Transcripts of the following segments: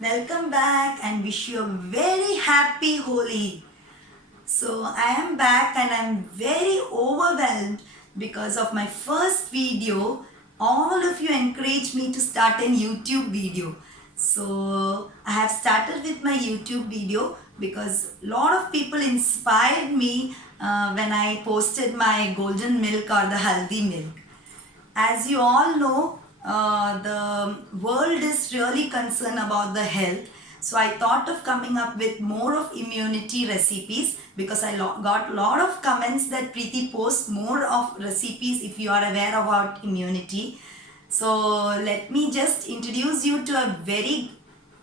Welcome back and wish you a very happy Holi. So I am back and I'm very overwhelmed because of my first video. All of you encouraged me to start a YouTube video. So I have started with my YouTube video because a lot of people inspired me when I posted my golden milk or the haldi milk. As you all know, the world is really concerned about the health. So I thought of coming up with more of immunity recipes because I got a lot of comments that Preeti posts more of recipes if you are aware about immunity. So let me just introduce you to a very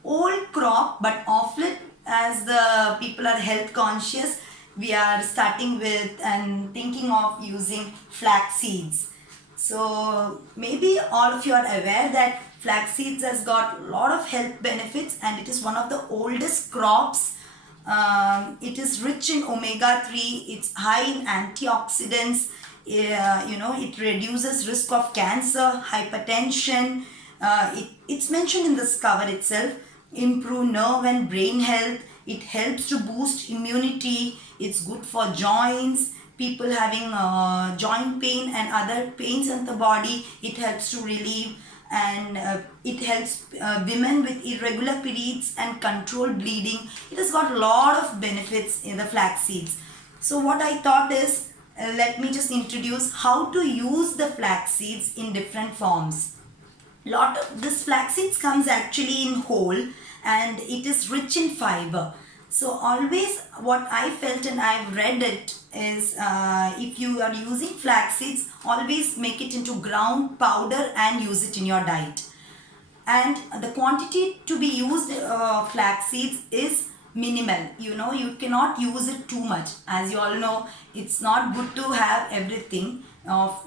old crop, but of late as the people are health conscious, we are starting with and thinking of using flax seeds. So maybe all of you are aware that flax seeds has got a lot of health benefits and it is one of the oldest crops. It is rich in omega-3, it's high in antioxidants, it reduces risk of cancer, hypertension. It's mentioned in this cover itself. Improve nerve and brain health. It helps to boost immunity. It's good for joints. People having joint pain and other pains in the body, it helps to relieve, and it helps women with irregular periods and control bleeding. It has got a lot of benefits in the flax seeds. So what I thought is, let me just introduce how to use the flax seeds in different forms. Lot of this flax seeds comes actually in whole and it is rich in fiber. So always what I felt and I've read it is if you are using flax seeds, always make it into ground powder and use it in your diet. And the quantity to be used flax seeds is minimal. You cannot use it too much. As you all know, it's not good to have everything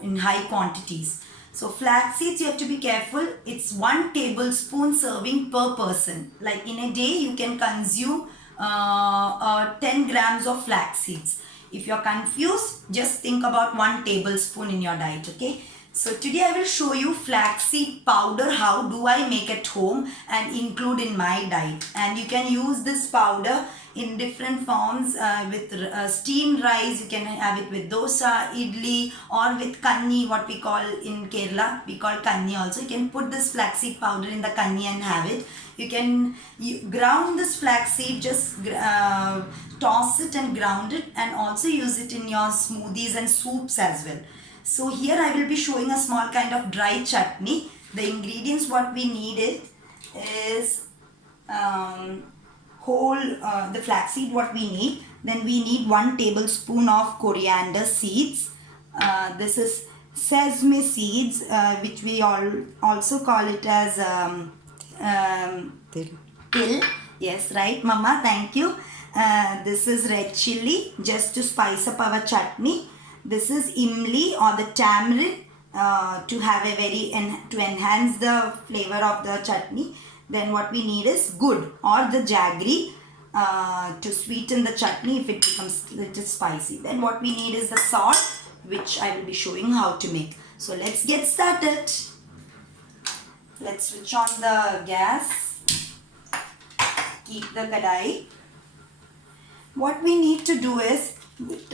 in high quantities. So flax seeds, you have to be careful. It's 1 tablespoon serving per person. Like in a day, you can consume 10 grams of flax seeds. If you're confused, just think about 1 tablespoon in your diet, okay? So today I will show you flaxseed powder. How do I make at home and include in my diet? And you can use this powder in different forms with steamed rice. You can have it with dosa, idli, or with kanni, what we call in Kerala. We call kanni also. You can put this flaxseed powder in the kanni and have it. You can ground this flaxseed, just toss it and ground it, and also use it in your smoothies and soups as well. So here I will be showing a small kind of dry chutney. The ingredients what we needed is the flaxseed what we need. Then we need 1 tablespoon of coriander seeds. This is sesame seeds, which we also call it as till. Yes, right, Mama, thank you. This is red chilli, just to spice up our chutney. This is imli or the tamarind to have a to enhance the flavor of the chutney. Then what we need is gur or the jaggery to sweeten the chutney if it becomes a little spicy. Then what we need is the salt, which I will be showing how to make. So let's get started. Let's switch on the gas. Keep the kadai. What we need to do is,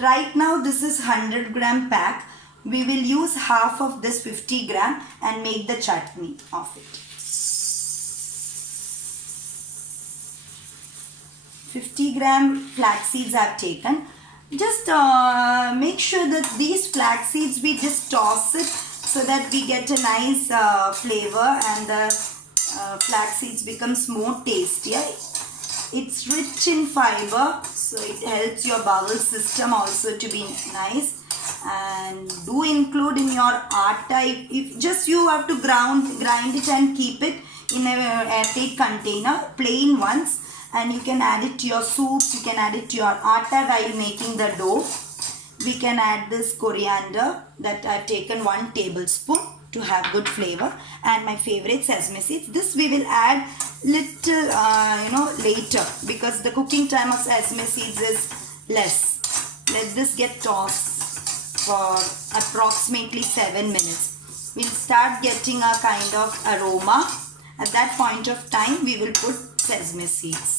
right now this is 100 gram pack. We will use half of this 50 gram and make the chutney of it. 50 gram flax seeds I have taken. Just make sure that these flax seeds we just toss it so that we get a nice flavor and the flax seeds becomes more tastier. It's rich in fiber, so it helps your bowel system also to be nice. And do include in your atta. If just you have to grind it and keep it in a airtight container, plain ones, and you can add it to your soups. You can add it to your atta while making the dough. We can add this coriander that I've taken 1 tablespoon to have good flavor, and my favorite sesame seeds. This we will add little later because the cooking time of sesame seeds is less. Let this get tossed for approximately 7 minutes. We'll start getting a kind of aroma. At that point of time we will put sesame seeds.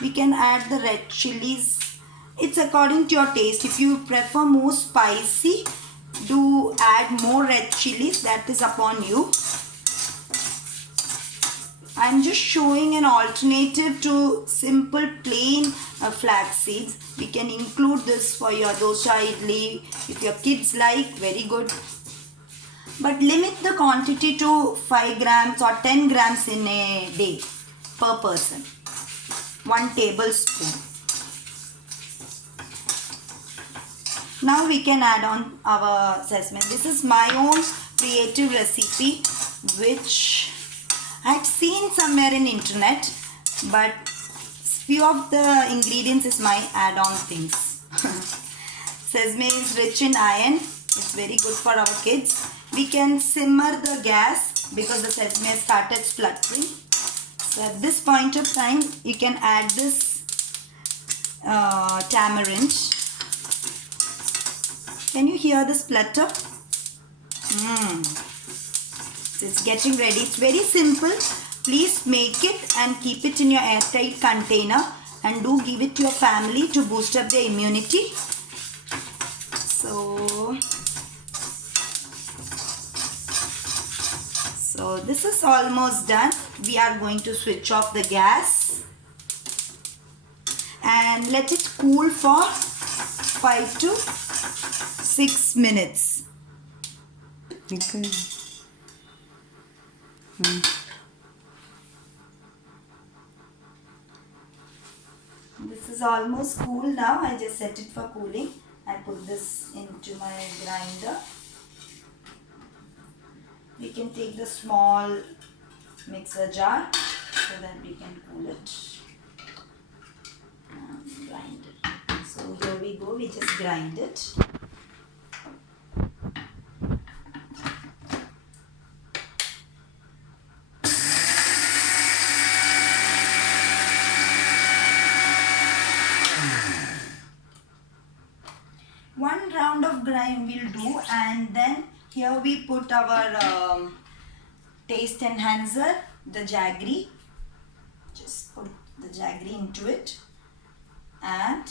We can add the red chilies. It's according to your taste. If you prefer more spicy, do add more red chilies. That is upon you. I'm just showing an alternative to simple plain flax seeds. We can include this for your dosa, idli. If your kids like, very good. But limit the quantity to 5 grams or 10 grams in a day per person. 1 tablespoon. Now we can add on our sesame. This is my own creative recipe which I had seen somewhere in internet, but few of the ingredients is my add-on things. Sesame is rich in iron. It's very good for our kids. We can simmer the gas because the sesame has started spluttering. So at this point of time, you can add this tamarind. Can you hear the splutter? So it's getting ready. It's very simple. Please make it and keep it in your airtight container, and do give it to your family to boost up their immunity. So this is almost done. We are going to switch off the gas and let it cool for 5 to 6 minutes. Okay. This is almost cool now. I just set it for cooling. I put this into my grinder. We can take the small mixer jar so that we can cool it and grind it. So here we go. We just grind it. One round of grind will do, and then here we put our taste enhancer, the jaggery. Just put the jaggery into it. And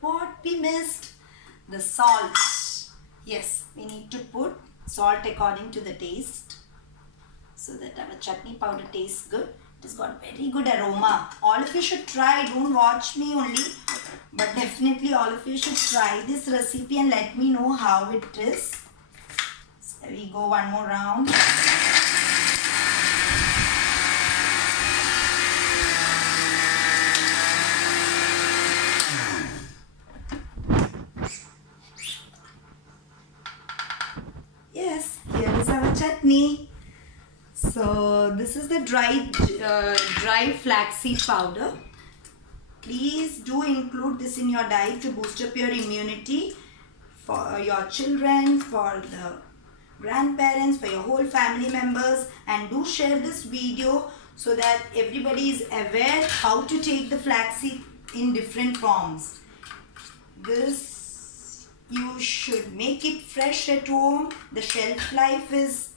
what we missed, the salt. Yes, we need to put salt according to the taste so that our chutney powder tastes good. It has got very good aroma. All of you should try. Don't watch me only, but definitely all of you should try this recipe and let me know how it is. So we go one more round. Yes, here is our chutney. So this is the dry flaxseed powder. Please do include this in your diet to boost up your immunity for your children, for the grandparents, for your whole family members, and do share this video so that everybody is aware how to take the flaxseed in different forms. This you should make it fresh at home. The shelf life is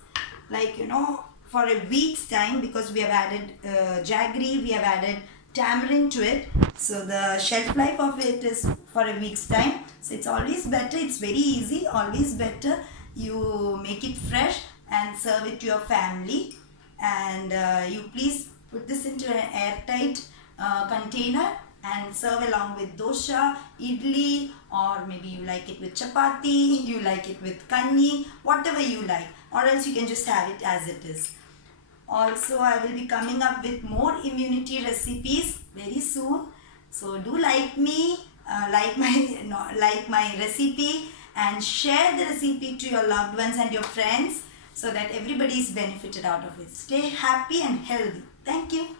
like, for a week's time, because we have added jaggery, we have added tamarind to it. So the shelf life of it is for a week's time. So it's always better, it's very easy, always better you make it fresh and serve it to your family. And you please put this into an airtight container and serve along with dosa, idli, or maybe you like it with chapati, you like it with kanni, whatever you like, or else you can just have it as it is. Also, I will be coming up with more immunity recipes very soon. So do like me, like my recipe, and share the recipe to your loved ones and your friends so that everybody is benefited out of it. Stay happy and healthy. Thank you.